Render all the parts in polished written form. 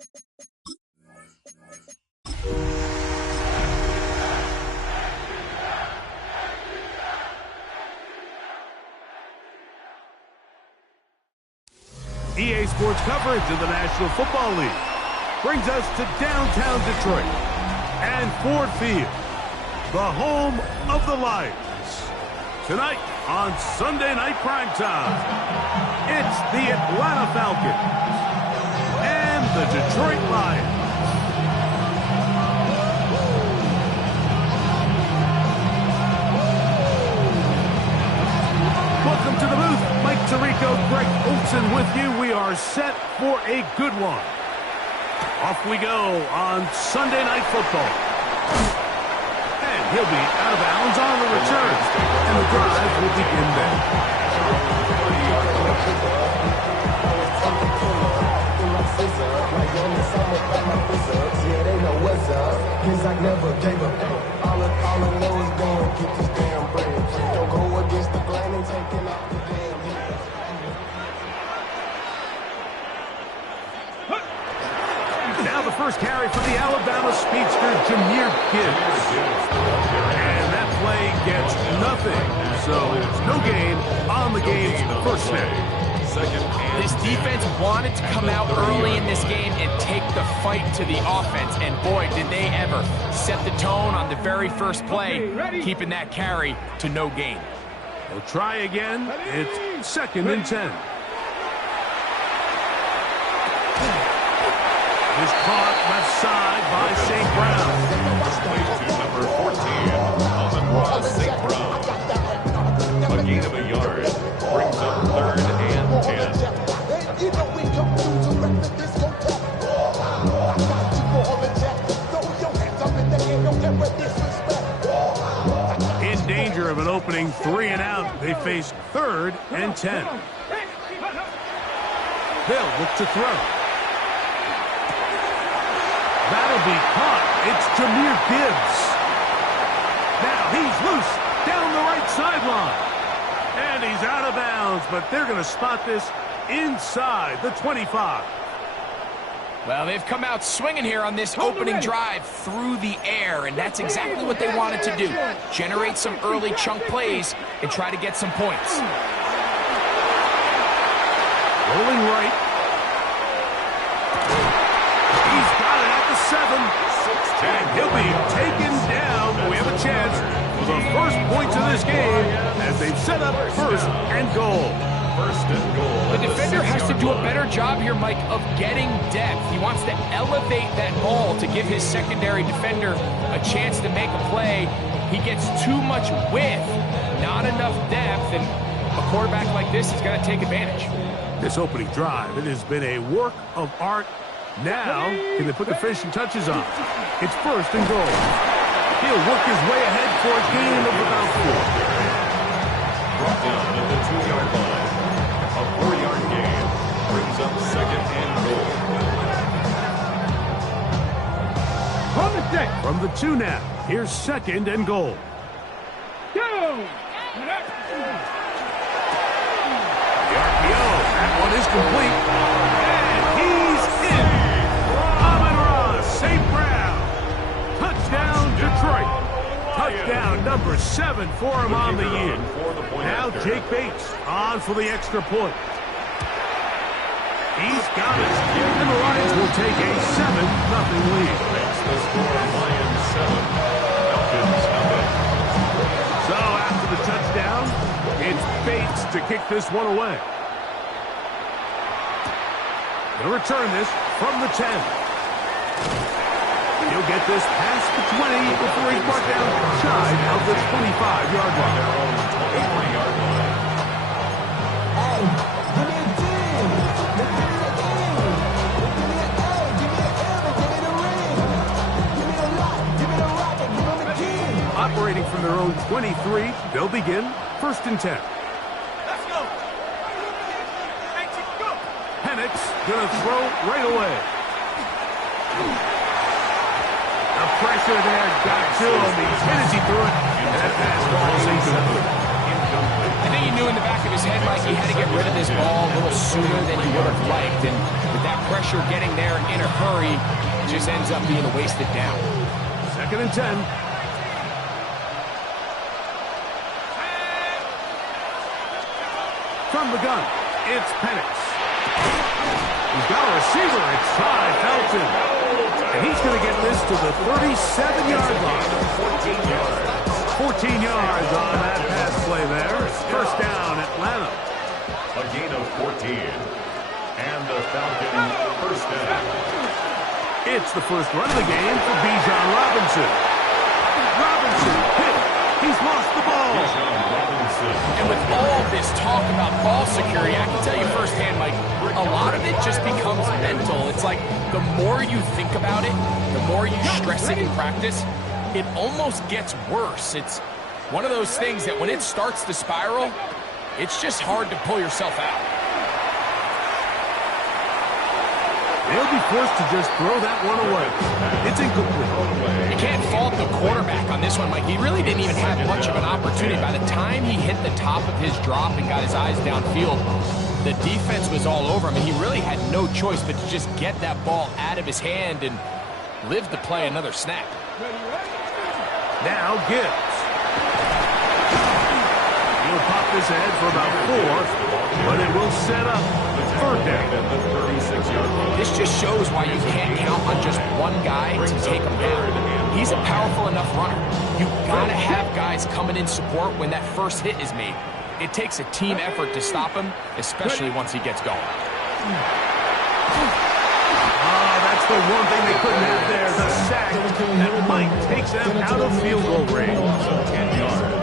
EA Sports coverage of the National Football League brings us to downtown Detroit and Ford Field, the home of the Lions. Tonight on Sunday Night Primetime, it's the Atlanta Falcons and the Detroit Lions. Welcome to the booth. Mike Tirico, Greg Olsen with you. We are set for a good one. Off we go on Sunday Night Football. And he'll be out of bounds on the return. And the drive will begin then. All I know is go and get this damn bread. Don't go against the grain and taking off the damn head. Now the first carry for the Alabama speedster, Jahmyr Gibbs. And that play gets nothing. So it's no gain on the game's first snap. This defense wanted to come out early in this game and take the fight to the offense, and boy, did they ever set the tone on the very first play, keeping that carry to no gain. They'll try again. It's 2nd and 10. Is caught left side by St. Brown. Number 14, Alvin Ross St. Brown. A gain of a yard brings up 3rd and 10. In danger of an opening 3 and out, they face 3rd and 10. They'll look to throw. That'll be caught. It's Jahmyr Gibbs. Now he's loose down the right sideline. And he's out of bounds, but they're going to spot this inside the 25. Well, they've come out swinging here on this opening drive through the air, and that's exactly what they wanted to do. Generate some early chunk plays and try to get some points. Rolling right. He's got it at the 7. And he'll be taken down. We have a chance for the first points of this game as they've set up 1st and goal. The defender has to do a better job here, Mike, of getting depth. He wants to elevate that ball to give his secondary defender a chance to make a play. He gets too much width, not enough depth, and a quarterback like this is going to take advantage. This opening drive, it has been a work of art. Now, can they put the finishing touches on? It's 1st and goal. He'll work his way ahead for a gain of about 4. Brought down at the 2-yard line. A 4-yard gain brings up 2nd and goal. From the 2 now, here's 2nd and goal. The RPO, that one is complete. And he's in. Alvin Ross St. Brown. Touchdown, Detroit. Touchdown number 7 for him on the year. Now Jake Bates on for the extra point. He's got it. And the Lions will take a 7-0 lead. Makes the score Lions 7, Falcons nothing. So after the touchdown, it's Bates to kick this one away. He'll return this from the 10. He'll get this past the 20 before he's brought down shy of the 25-yard line. Their own 23-yard line. Operating from their own 23, they'll begin 1st and 10. Let's go. Penix gonna throw right away. The pressure there got to him. He's hit as he threw it. And that pass ball is incomplete. I think he knew in the back of his head, Mike, he had to get rid of this ball a little sooner than he would have liked. And with that pressure getting there in a hurry, it just ends up being a wasted down. 2nd and 10. From the gun, it's Penix. He's got a receiver inside Felton. And he's going to get this to the 37-yard line. 14 yards on that pass play there. First down, Atlanta. A gain of 14. And the Falcons first down. It's the first run of the game for Bijan Robinson. Robinson hit. He's lost the ball. And with all this talk about ball security, I can tell you firsthand, Mike, a lot of it just becomes mental. It's like the more you think about it, the more you stress it in practice, it almost gets worse. It's one of those things that when it starts to spiral, it's just hard to pull yourself out. They'll be forced to just throw that one away. It's incomplete. You can't fault the quarterback on this one, Mike. He really didn't even have much of an opportunity. By the time he hit the top of his drop and got his eyes downfield, the defense was all over him, and he really had no choice but to just get that ball out of his hand and live to play another snap. Now Gibbs. He'll pop this ahead for about 4, but it will set up 3rd down. This just shows why you can't count on just one guy to take him down. He's a powerful enough runner. You've got to have guys coming in support when that first hit is made. It takes a team effort to stop him, especially once he gets going. That's the one thing they couldn't have there, the sack that might take them out of field goal range.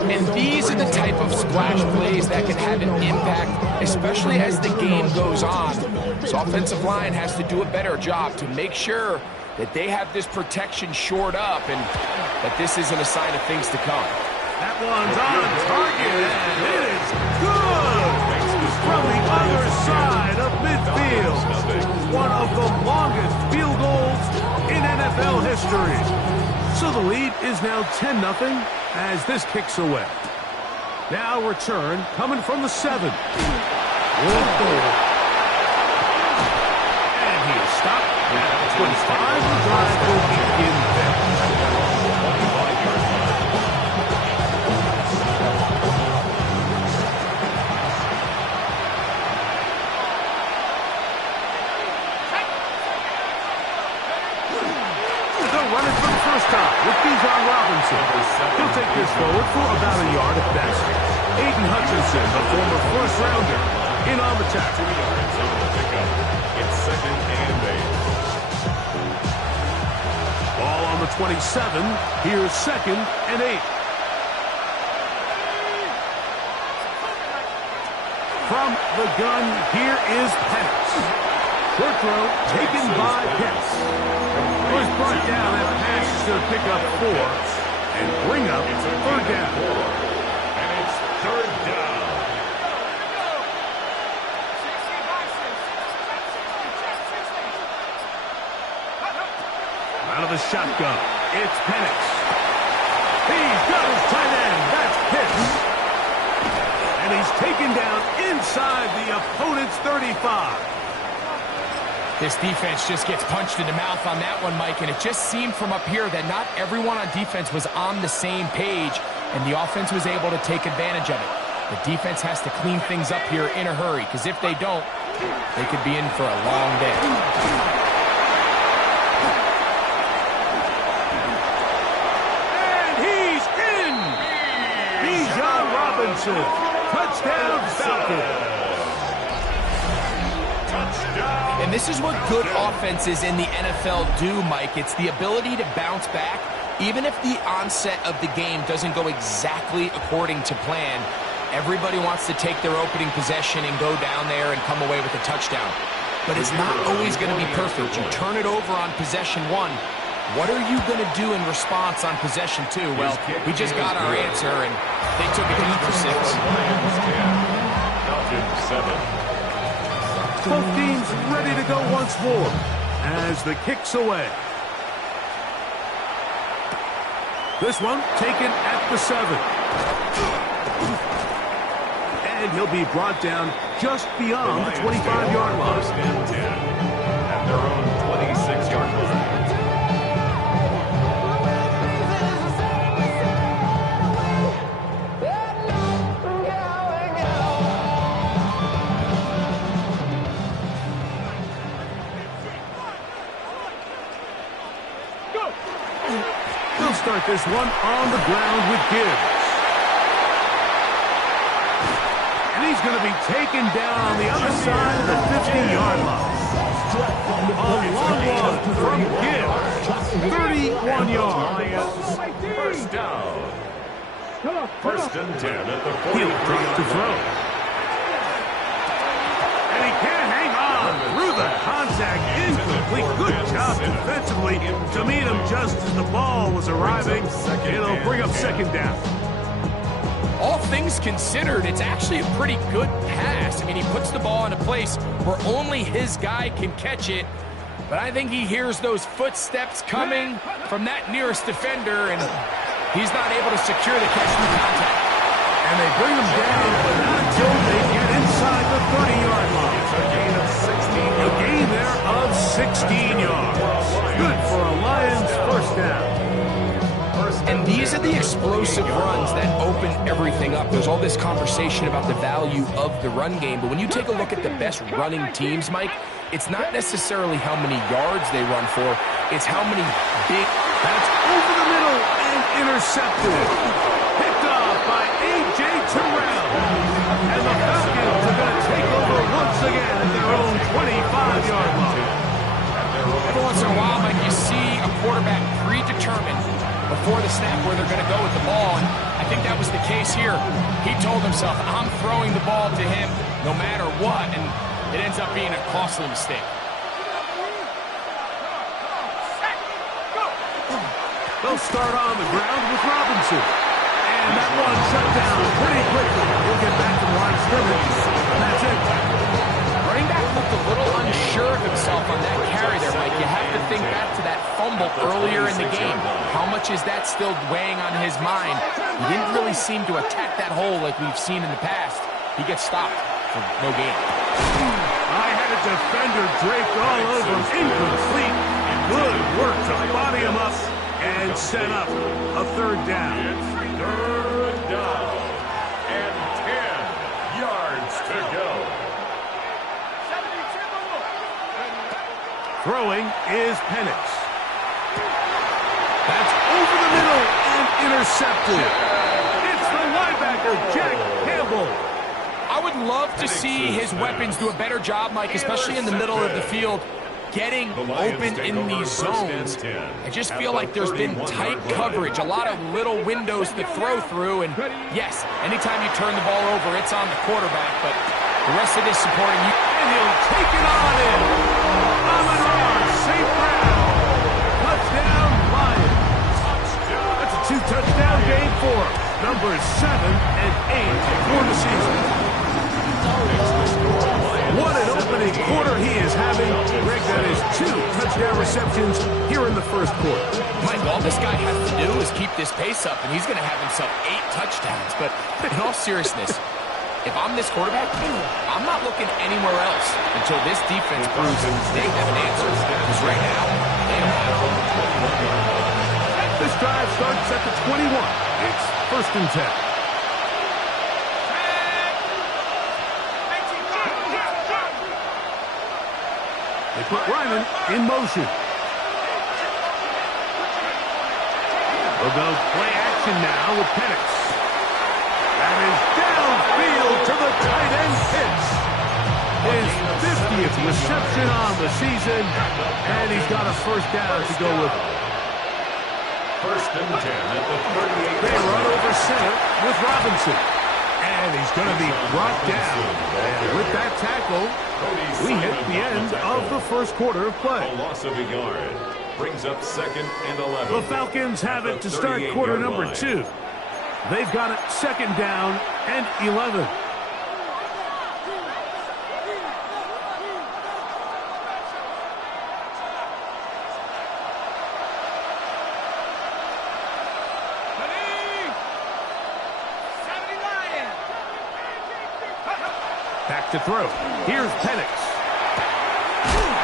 And these are the type of splash plays that can have an impact, especially as the game goes on. So offensive line has to do a better job to make sure that they have this protection shored up and that this isn't a sign of things to come. That one's on target, and it is good from the other side of midfield. One of the longest field goals in NFL history. So the lead is now 10-0 as this kicks away. Now return coming from the 7. And he is stopped at 25. The drive will begin there. Running for the first time with Bijan Robinson. He'll take this forward for about a yard at best. Aiden Hutchinson, the former first-rounder, in on the tackle. 2 yards on the pickup. It's 2nd and 8. Ball on the 27. Here's 2nd and 8. From the gun, here is Penix. Short throw taken by Pitts. Was brought down and passes to pick up 4 and bring up 3rd down. And it's 3rd down. Out of the shotgun, it's Penix. He's got his tight end. That's Pitts. And he's taken down inside the opponent's 35. This defense just gets punched in the mouth on that one, Mike, and it just seemed from up here that not everyone on defense was on the same page, and the offense was able to take advantage of it. The defense has to clean things up here in a hurry, because if they don't, they could be in for a long day. And he's in! Bijan Robinson. Touchdown, Falcons. And this is what good offenses in the NFL do, Mike. It's the ability to bounce back, even if the onset of the game doesn't go exactly according to plan. Everybody wants to take their opening possession and go down there and come away with a touchdown. But it's not always going to be perfect. You turn it over on possession 1. What are you going to do in response on possession 2? Well, we just got our answer, and they took it down for 6. Falcons 7. Both teams ready to go once more as the kick's away. This one taken at the 7. and he'll be brought down just beyond the 25-yard line. First and 10 at their own 26-yard line. They'll start this one on the ground with Gibbs. And he's going to be taken down on the other side of the 50-yard line. A long one from Gibbs. 31 yards. First down. First and 10 at the 43 He'll drop to throw. And he can't hang on through the contact. Incomplete. Good job defensively to meet him just as the ball was arriving. It'll bring up second down. All things considered, it's actually a pretty good pass. I mean, he puts the ball in a place where only his guy can catch it. But I think he hears those footsteps coming from that nearest defender, and he's not able to secure the catch through contact. And they bring him down, but not until they get inside the 30-yard line. It's a gain of 16 A gain there of 16 yards. Good for a Lions first down. And these are the explosive runs that open everything up. There's all this conversation about the value of the run game, but when you take a look at the best running teams, Mike, it's not necessarily how many yards they run for, it's how many big... That's over the middle and intercepted. Picked off by A.J. Terrell. And the Falcons are going to take over once again at their own 25-yard line. Every once in a while, Mike, you see a quarterback predetermined before the snap where they're going to go with the ball, and I think that was the case here. He told himself, I'm throwing the ball to him no matter what, and it ends up being a costly mistake. They'll start on the ground with Robinson. And that one shut down pretty quickly. He'll get back to the line of scrimmage. That's it. Running back looked a little unsure of himself on that carry there, Mike. You have to think back to that fumble earlier in the game. How much is that still weighing on his mind? He didn't really seem to attack that hole like we've seen in the past. He gets stopped for no gain. I had a defender draped all over him. Incomplete. Good work to body him up and set up a third down. It's third down and 10 yards to go. Throwing is Penix. That's over the middle and intercepted. It's the linebacker, Jack Campbell. I would love to see his weapons do a better job, Mike, especially in the middle of the field, getting open in these zones. I just feel like there's been tight coverage, a lot of little windows to throw through, and yes, anytime you turn the ball over, it's on the quarterback, but the rest of this supporting you. And he'll take it on in. Amon-Ra, St. Brown. Touchdown, Lions. That's a two-touchdown game for him. Numbers 7 and 8 for the season. What an opening quarter he is having. Greg, that is 2 touchdown receptions here in the first quarter. Mike, all this guy has to do is keep this pace up, and he's going to have himself 8 touchdowns. But in all seriousness, if I'm this quarterback, I'm not looking anywhere else until this defense proves they have an answer. Because right now, they don't have one. This drive starts at the 21. It's first and 10. They put Ryman in motion. They'll go play action now with Penix. That is downfield to the tight end Pitts. His 50th reception on the season, and he's got a first down to go with it. First and 10 at the 38. They run over center with Robinson. And he's going to be brought down. And with that tackle, we hit the end of the first quarter of play. A loss of a yard brings up second and 11. The Falcons have it to start quarter number 2. They've got it second down and 11. Back to throw. Here's Penix.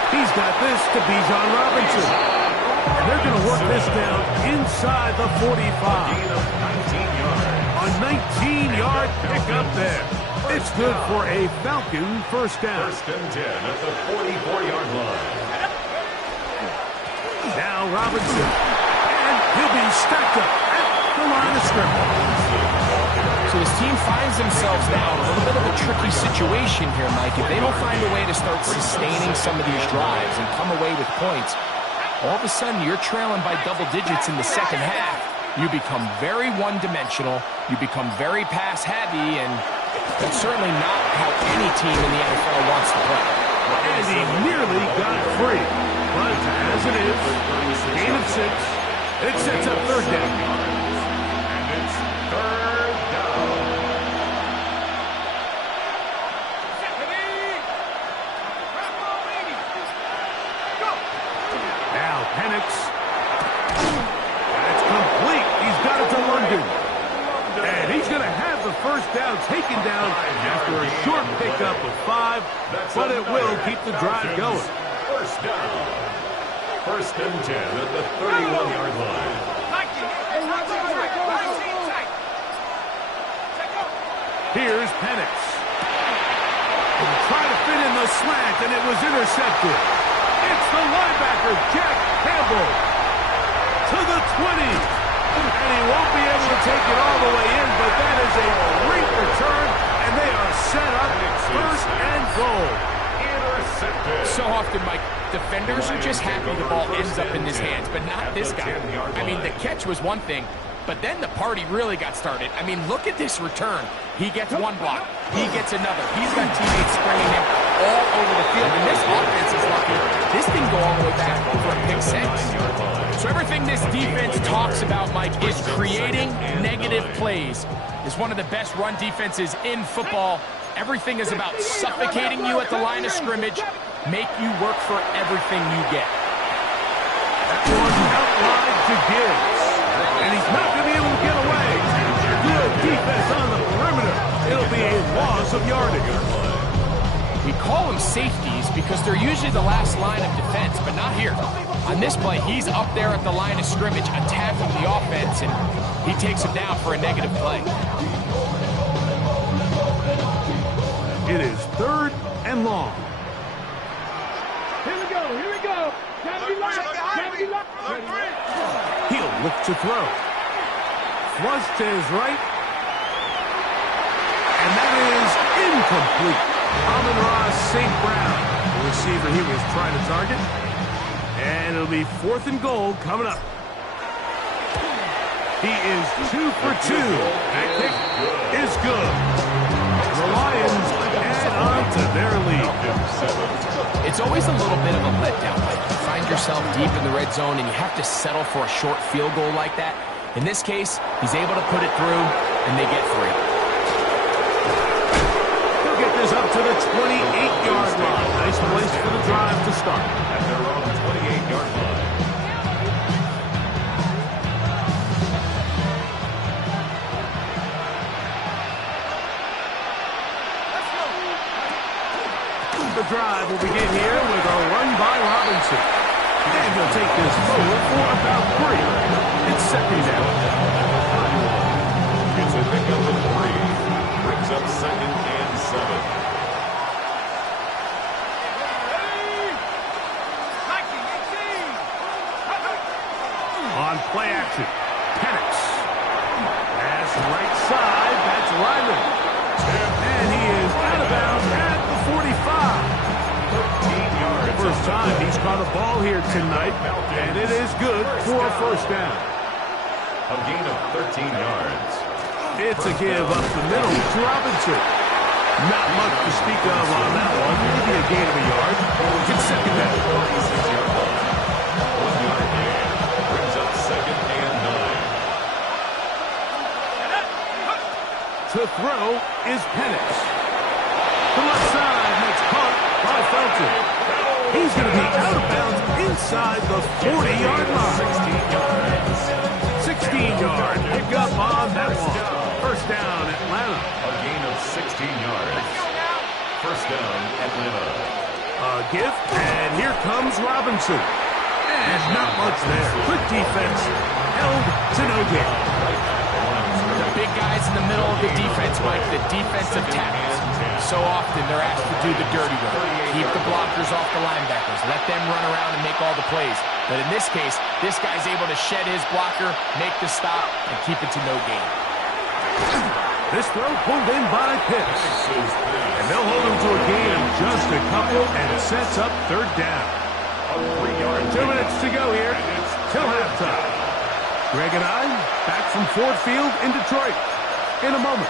He's got this to Bijan Robinson. And they're going to work this down inside the 45. A 19-yard pickup there. It's good for a Falcon first down. First and 10 at the 44-yard line. Now Robinson. And he'll be stacked up at the line of scrimmage. So his team finds themselves now in a little bit of a tricky situation here, Mike. If they don't find a way to start sustaining some of these drives and come away with points, all of a sudden you're trailing by double digits in the second half. You become very one-dimensional. You become very pass-heavy, and that's certainly not how any team in the NFL wants to play. And he nearly got free. But as it is, gain of 6. It sets up third down. And it's third down. Now Penix. That's complete. He's got it to London. And he's going to have the first down taken down after a short pickup of 5, but it will keep the drive going. First down. First and 10 at the 31-yard line. Here's Penix. Trying to fit in the slant, and it was intercepted. It's the linebacker, Jack Campbell, to the 20. And he won't be able to take it all the way in, but that is a great return, and they are set up first and goal. Intercepted. So often, Mike, defenders are just happy the ball ends up in his hands, but not this guy. I mean, the catch was one thing, but then the party really got started. I mean, look at this return. He gets one block. He gets another. He's got teammates springing him all over the field, and this offense is lucky. This thing go all the way back for a pick 6. So everything this defense talks about, Mike, is creating negative plays. It's one of the best run defenses in football. Everything is about suffocating you at the line of scrimmage, make you work for everything you get. That one outlined to Gibbs. And he's not going to be able to get away. Good defense on the perimeter. It'll be a loss of yardage. We call them safeties because they're usually the last line of defense, but not here. On this play, he's up there at the line of scrimmage attacking the offense, and he takes him down for a negative play. It is third and long. Here we go, here we go. Gotta be live, gotta be live. He'll look to throw. Flush to his right. And that is incomplete. Amon-Ra St. Brown, the receiver he was trying to target. And it'll be 4th and goal coming up. He is 2 for 2. That kick is good. The Lions add on to their lead. It's always a little bit of a letdown. Like you find yourself deep in the red zone and you have to settle for a short field goal like that. In this case, he's able to put it through, and they get 3. Is up to the 28-yard line. Nice place for the drive to start. At their own 28-yard line. The drive will begin here with a run by Robinson. And he'll take this forward for about 3. It's second down. It's a pickup of 3. Brings up second and 7. On play action, Penix. Pass right side, that's Ryman. And he is out of bounds at the 45. 13 yards. First time he's caught a ball here tonight, and it is good for a first down. A gain of 13 yards. It's a give up the middle to Robinson. Not much to speak of on that one. Maybe a gain of a yard. It's second down. 46-yard line. 1 yard gain. Brings up second and 9. To throw is Penix. The left side, and it's caught by Felton. He's going to be out of bounds inside the 40-yard line. 16 yards. 16-yard pickup on that one. First down, Atlanta. A gain of 16 yards. First down, Atlanta. Give, and here comes Robinson. And not much there. Good defense. Held to no gain. The big guys in the middle of the defense, Mike, the defensive tackles. So often they're asked to do the dirty work. Keep the blockers off the linebackers. Let them run around and make all the plays. But in this case, this guy's able to shed his blocker, make the stop, and keep it to no gain. This throw pulled in by Pitts. And they'll hold him to a gain of just a couple, and it sets up third down. 2 minutes to go here till halftime. Greg and I back from Ford Field in Detroit in a moment.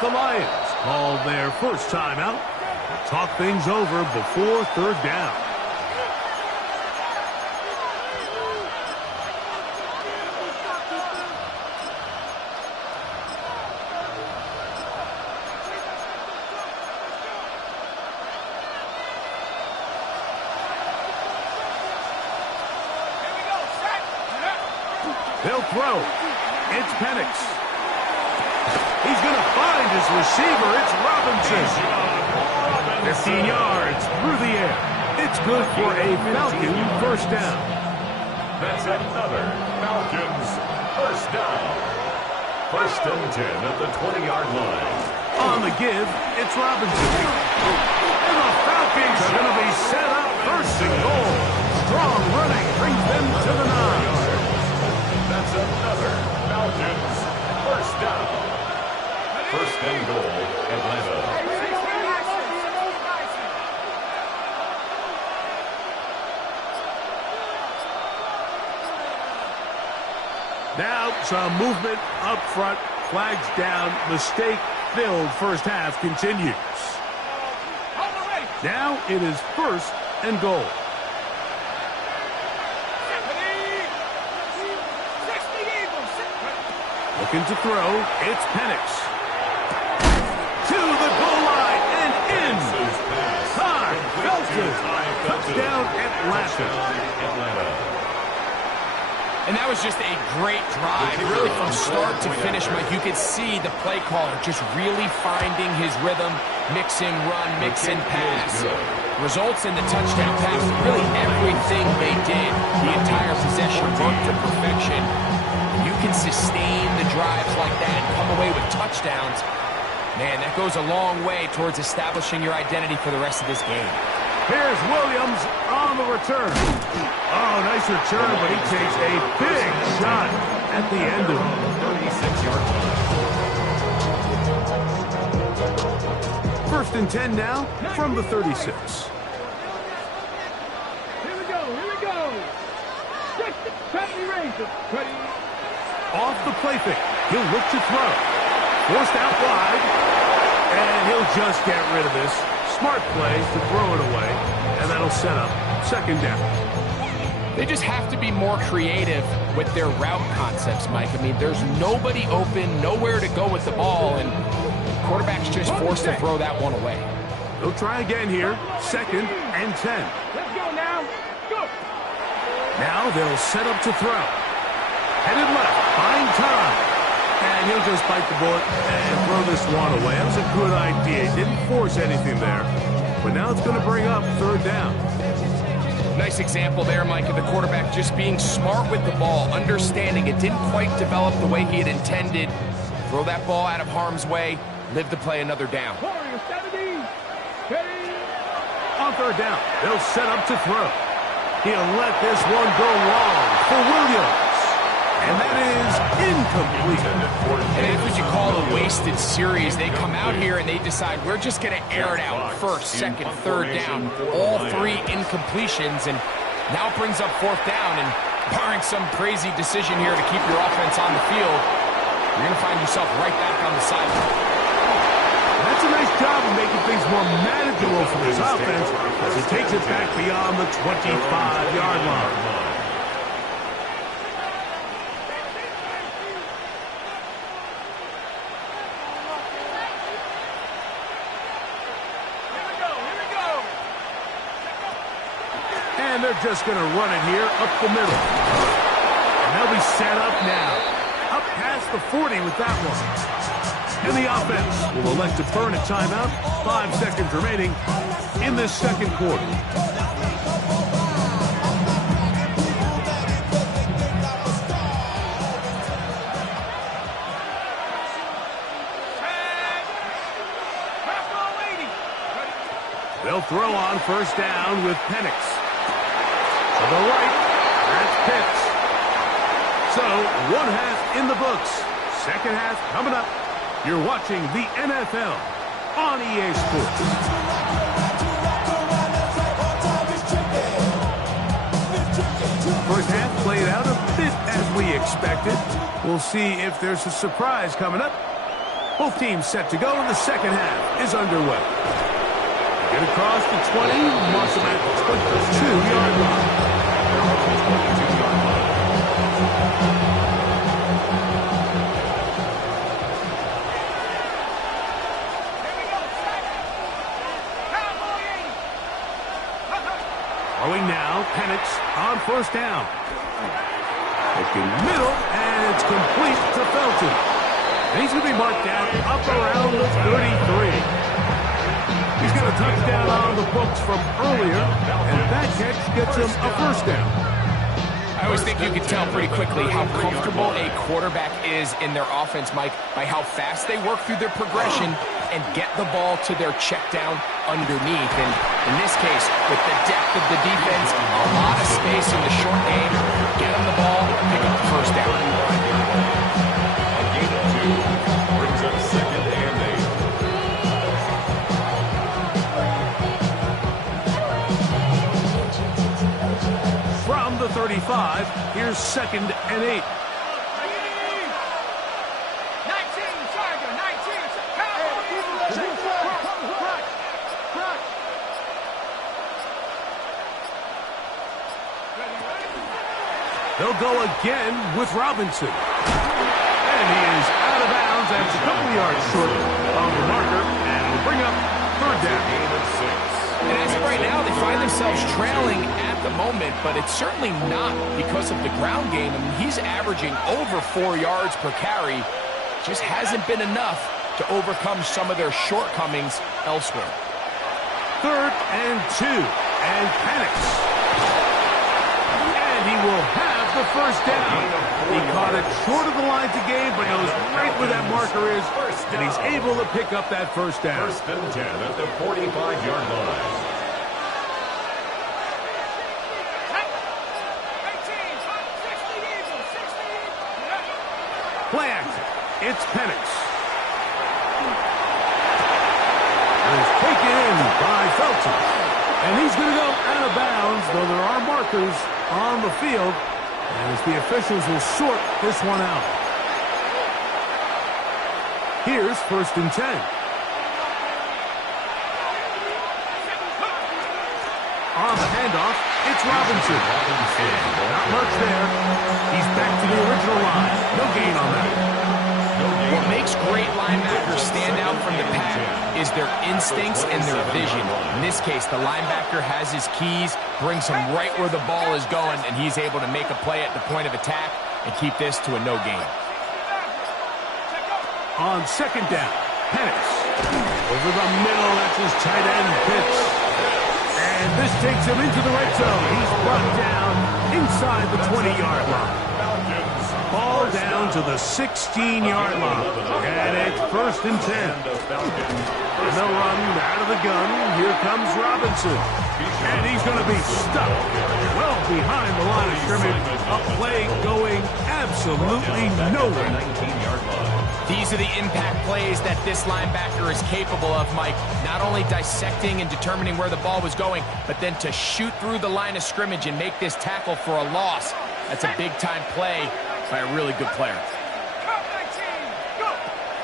The Lions called their first timeout to talk things over before third down. They'll throw. It's Penix. He's going to find his receiver. It's Robinson. 15 yards through the air. It's good for a Falcon first down. That's another Falcons first down. First and 10 at the 20-yard line. On the give, it's Robinson. And the Falcons are going to be set up first and goal. Strong running brings them to the 9. That's another Falcons first down. First and goal, Atlanta. Now some movement up front. Flags down. Mistake-filled first half continues. Now it is first and goal. Looking to throw, it's Penix. To the goal line and in. Time, Felton. Touchdown, Atlanta. And that was just a great drive, really from start to finish, Mike. You could see the play caller just really finding his rhythm, mix and run, mix and pass. Results in the touchdown pass, really everything they did, the entire possession worked to perfection. You can sustain the drives like that and come away with touchdowns. Man, that goes a long way towards establishing your identity for the rest of this game. Here's Williams on the return. Oh, nice return, but he takes a big shot at the end of it. 36 yards. First and 10 now from the 36. Here we go. Ready. Off the play fake. He'll look to throw. Forced out wide. And he'll just get rid of this. Smart play to throw it away. And that'll set up second down. They just have to be more creative with their route concepts, Mike. I mean, there's nobody open, nowhere to go with the ball, and quarterback's just forced to throw that one away. They'll try again here. Second and 10. Let's go now. Go. Now they'll set up to throw. Headed left. Buying time. And he'll just bite the bullet and throw this one away. That was a good idea. He didn't force anything there. But now it's going to bring up third down. Nice example there, Mike, of the quarterback just being smart with the ball, understanding it didn't quite develop the way he had intended. Throw that ball out of harm's way, live to play another down. On third down, they'll set up to throw. He'll let this one go long for Williams. And that is incomplete. And that's what you call a wasted series. They come out here and they decide we're just going to air it out first, second, third down. All three incompletions, and now it brings up fourth down. And barring some crazy decision here to keep your offense on the field, you're going to find yourself right back on the sideline. That's a nice job of making things more manageable for this offense as he takes it back beyond the 25-yard line. And they're just going to run it here up the middle. And they'll be set up now. Up past the 40 with that one. And the offense will elect to burn a timeout. 5 seconds remaining in this second quarter. They'll throw on first down with Penix. To the right, that's Pitts. So, one half in the books. Second half coming up. You're watching the NFL on EA Sports. First half played out a bit as we expected. We'll see if there's a surprise coming up. Both teams set to go, and the second half is underway. Get across the 20, marks him at the 22-yard line. Throwing now, Penix on first down. Looking middle, and it's complete to Felton. And he's going to be marked down up around the 33. He's got a touchdown on the books from earlier, and that catch gets him a first down. I always think you can tell pretty quickly how comfortable a quarterback is in their offense, Mike, by how fast they work through their progression and get the ball to their check down underneath. And in this case, with the depth of the defense, a lot of space in the short game, get them the ball, pick up the first down. A gain of 2 brings up second and 8. From the 35, here's second and 8. 19, Tiger, 19. They'll go again with Robinson. And he is out of bounds after a couple of yards short of the marker, and it'll bring up third down. And as of right now, they find themselves trailing at the moment, but it's certainly not because of the ground game. I mean, he's averaging over 4 yards per carry. Just hasn't been enough to overcome some of their shortcomings elsewhere. Third and 2, and Penix. And he will have the first down. He caught it short of the line to gain, but knows right where that marker is, and he's able to pick up that first down. First and 10 at the 45-yard line. Play action. It's Penix. It's taken in by Felton. And he's going to go out of bounds, though there are markers on the field, as the officials will sort this one out. Here's first and 10. On the handoff, it's Robinson. Not much there. He's back to the original line. No gain on that. What makes great linebackers stand out from the pack is their instincts and their vision. In this case, the linebacker has his keys, brings him right where the ball is going, and he's able to make a play at the point of attack and keep this to a no gain. On second down, Penix. Over the middle, that's his tight end, Pitts. And this takes him into the red zone. He's brought down inside the 20-yard line. Ball down to the 16-yard line. And it's first and 10. And they'll run out of the gun. Here comes Robinson. And he's going to be stuck well behind the line of scrimmage. A play going absolutely nowhere. 19-yard line. These are the impact plays that this linebacker is capable of, Mike. Not only dissecting and determining where the ball was going, but then to shoot through the line of scrimmage and make this tackle for a loss. That's a big-time play by a really good player.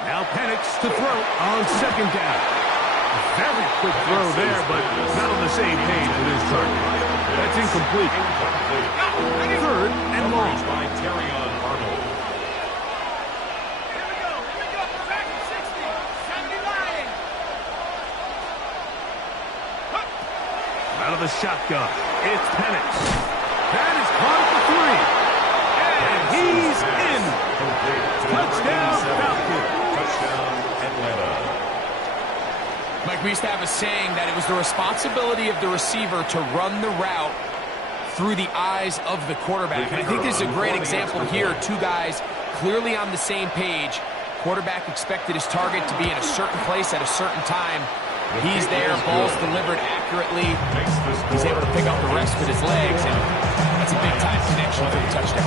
Now Penix to throw on second down. A very quick throw there, but not on the same page with his target. That's incomplete. Third and long. By Terrion Arnold. Out of the shotgun, it's Penix. That is caught at the 3. And he's in. Touchdown, Falcons. Touchdown, Mike, we used to have a saying that it was the responsibility of the receiver to run the route through the eyes of the quarterback. And I think this is a great example here. Two guys clearly on the same page. Quarterback expected his target to be in a certain place at a certain time. He's there, ball's delivered accurately. He's able to pick up the rest with his legs, and that's a big-time connection for the touchdown.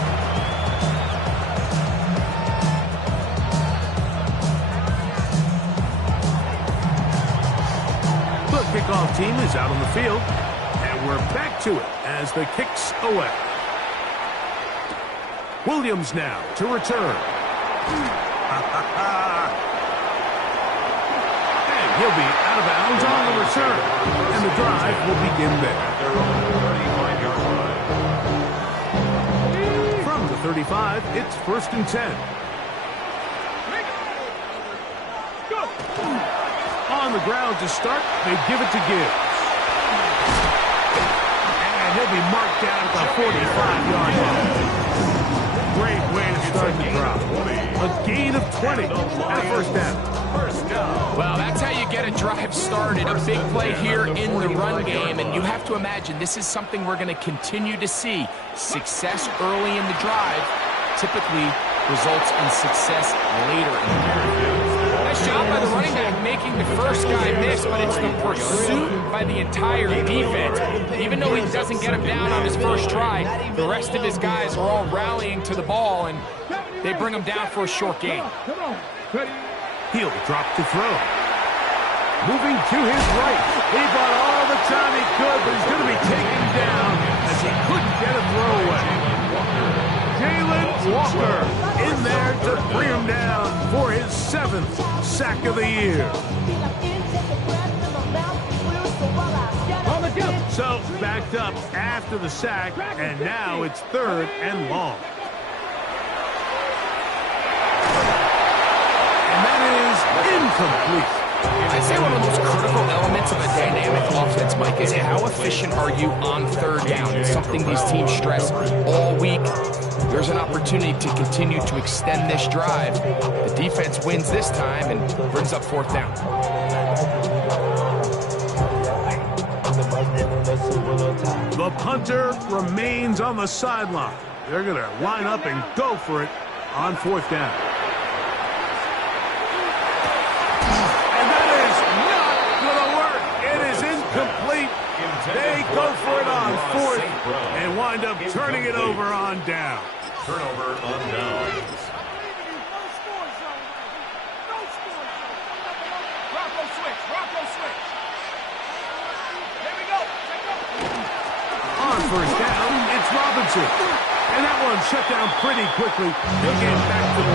The kickoff team is out on the field, and we're back to it as the kick's away. Williams now to return. And he'll be out of bounds on the return, and the drive will begin there. From the 35, it's 1st and 10. On the ground to start, they give it to Gibbs. And he'll be marked down at the 45-yard line. Great way to start the drive. A gain of 20 and a first down. Well, that's how you get a drive started. A big play here in the run game, and you have to imagine this is something we're going to continue to see. Success early in the drive typically results in success later in the game. Nice job by the running back making the first guy miss, but it's the pursuit by the entire defense. Even though he doesn't get him down on his first try, the rest of his guys are all rallying to the ball, and they bring him down for a short gain. He'll drop to throw. Moving to his right. He bought all the time he could, but he's going to be taken down as he couldn't get a throw away. Jalen Walker in there to bring him down for his 7th sack of the year. So backed up after the sack, and now it's 3rd and long. And that is incomplete. I'd say one of the most critical elements of a dynamic offense, Mike, is how efficient are you on 3rd down. It's something these teams stress all week. There's an opportunity to continue to extend this drive. The defense wins this time and brings up 4th down. The punter remains on the sideline. They're going to line up and go for it on 4th down. And that is not going to work. It is incomplete. They go for it on 4th and wind up turning it over on down. Turnover on downs. On 1st down, it's Robinson. And that one shut down pretty quickly. He'll get back to the line.